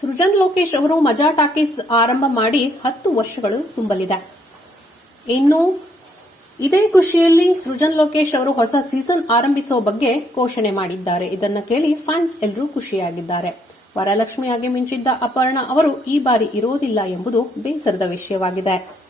ಸೃಜನ್ ಲೋಕೇಶ್ ಅವರು ಮಜಾ ಟಾಕೀಸ್ ಆರಂಭ ಮಾಡಿ ಹತ್ತು ವರ್ಷಗಳು ತುಂಬಲಿದೆ. ಇನ್ನು ಇದೇ ಖುಷಿಯಲ್ಲಿ ಸೃಜನ್ ಲೋಕೇಶ್ ಅವರು ಹೊಸ ಸೀಸನ್ ಆರಂಭಿಸುವ ಬಗ್ಗೆ ಘೋಷಣೆ ಮಾಡಿದ್ದಾರೆ. ಇದನ್ನು ಕೇಳಿ ಫ್ಯಾನ್ಸ್ ಎಲ್ಲರೂ ಖುಷಿಯಾಗಿದ್ದಾರೆ. ವರಲಕ್ಷ್ಮಿಯಾಗಿ ಮಿಂಚಿದ್ದ ಅಪರ್ಣ ಅವರು ಈ ಬಾರಿ ಇರೋದಿಲ್ಲ ಎಂಬುದು ಬೇಸರದ ವಿಷಯವಾಗಿದೆ.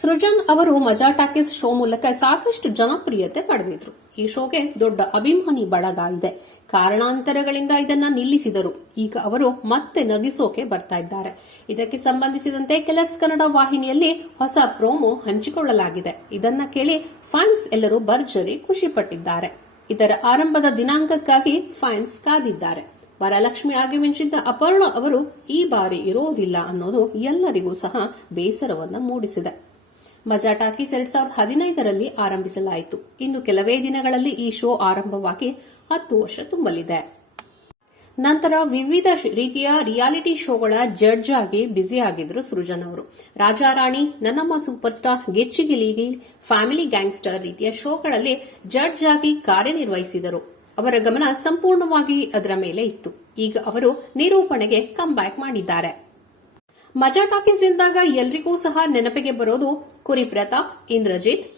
ಸೃಜನ್ ಅವರು ಮಜಾ ಟಾಕೀಸ್ ಶೋ ಮೂಲಕ ಸಾಕಷ್ಟು ಜನಪ್ರಿಯತೆ ಪಡೆದಿದ್ರು. ಈ ಶೋಗೆ ದೊಡ್ಡ ಅಭಿಮಾನಿ ಬಳಗ ಇದೆ ಕಾರಣಾಂತರಗಳಿಂದ ಇದನ್ನ ನಿಲ್ಲಿಸಿದರು. ಈಗ ಅವರು ಮತ್ತೆ ನಗಿಸೋಕೆ ಬರ್ತಾ ಇದ್ದಾರೆ. ಇದಕ್ಕೆ ಸಂಬಂಧಿಸಿದಂತೆ ಕೆಲರ್ಸ್ ಕನ್ನಡ ವಾಹಿನಿಯಲ್ಲಿ ಹೊಸ ಪ್ರೋಮೋ ಹಂಚಿಕೊಳ್ಳಲಾಗಿದೆ. ಇದನ್ನ ಕೇಳಿ ಫ್ಯಾನ್ಸ್ ಎಲ್ಲರೂ ಭರ್ಜರಿ ಖುಷಿಪಟ್ಟಿದ್ದಾರೆ. ಇದರ ಆರಂಭದ ದಿನಾಂಕಕ್ಕಾಗಿ ಫ್ಯಾನ್ಸ್ ಕಾದಿದ್ದಾರೆ. ವರಲಕ್ಷ್ಮಿ ಆಗಮಿಸಿದ್ದ ಅಪರ್ಣ ಅವರು ಈ ಬಾರಿ ಇರೋದಿಲ್ಲ ಅನ್ನೋದು ಎಲ್ಲರಿಗೂ ಸಹ ಬೇಸರವನ್ನ ಮೂಡಿಸಿದೆ. ಮಜಾ ಟಾಕೀಸ್ ಎರಡ್ ಸಾವಿರದ ಹದಿನೈದರಲ್ಲಿ ಆರಂಭಿಸಲಾಯಿತು. ಇನ್ನು ಕೆಲವೇ ದಿನಗಳಲ್ಲಿ ಈ ಶೋ ಆರಂಭವಾಗಿ ಹತ್ತು ವರ್ಷ ತುಂಬಲಿದೆ. ನಂತರ ವಿವಿಧ ರೀತಿಯ ರಿಯಾಲಿಟಿ ಶೋಗಳ ಜಡ್ಜ್ ಆಗಿ ಬ್ಯುಸಿ ಆಗಿದ್ರು ಸೃಜನ್ ಅವರು. ರಾಜಾರಾಣಿ ನನ್ನಮ್ಮ ಸೂಪರ್ ಸ್ಟಾರ್ ಗೆಚ್ಚಿಗಿಲಿಗಿ ಫ್ಯಾಮಿಲಿ ಗ್ಯಾಂಗ್ಸ್ಟರ್ ರೀತಿಯ ಶೋಗಳಲ್ಲಿ ಜಡ್ಜ್ ಆಗಿ ಕಾರ್ಯನಿರ್ವಹಿಸಿದರು. ಅವರ ಗಮನ ಸಂಪೂರ್ಣವಾಗಿ ಅದರ ಮೇಲೆ ಇತ್ತು. ಈಗ ಅವರು ನಿರೂಪಣೆಗೆ ಕಮ್ ಮಾಡಿದ್ದಾರೆ. ಮಜಾ ಟಾಕೀಸ್ ಎಂದಾಗ ಎಲ್ರಿಗೂ ಸಹ ನೆನಪಿಗೆ ಬರೋದು ಕುರಿ ಪ್ರತಾಪ್, ಇಂದ್ರಜಿತ್,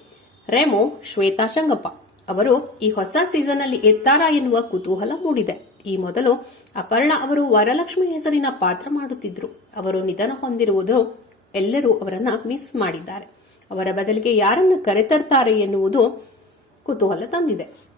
ರೆಮೋ, ಶ್ವೇತಾ ಶಂಗಪ್ಪ. ಅವರು ಈ ಹೊಸ ಸೀಸನ್ ಅಲ್ಲಿ ಎತ್ತಾರ ಎನ್ನುವ ಕುತೂಹಲ ಮೂಡಿದೆ. ಈ ಮೊದಲು ಅಪರ್ಣ ಅವರು ವರಲಕ್ಷ್ಮಿ ಹೆಸರಿನ ಪಾತ್ರ ಮಾಡುತ್ತಿದ್ರು. ಅವರು ನಿಧನ ಹೊಂದಿರುವುದು ಎಲ್ಲರೂ ಅವರನ್ನ ಮಿಸ್ ಮಾಡಿದ್ದಾರೆ. ಅವರ ಬದಲಿಗೆ ಯಾರನ್ನು ಕರೆತರ್ತಾರೆ ಎನ್ನುವುದು ಕುತೂಹಲ ತಂದಿದೆ.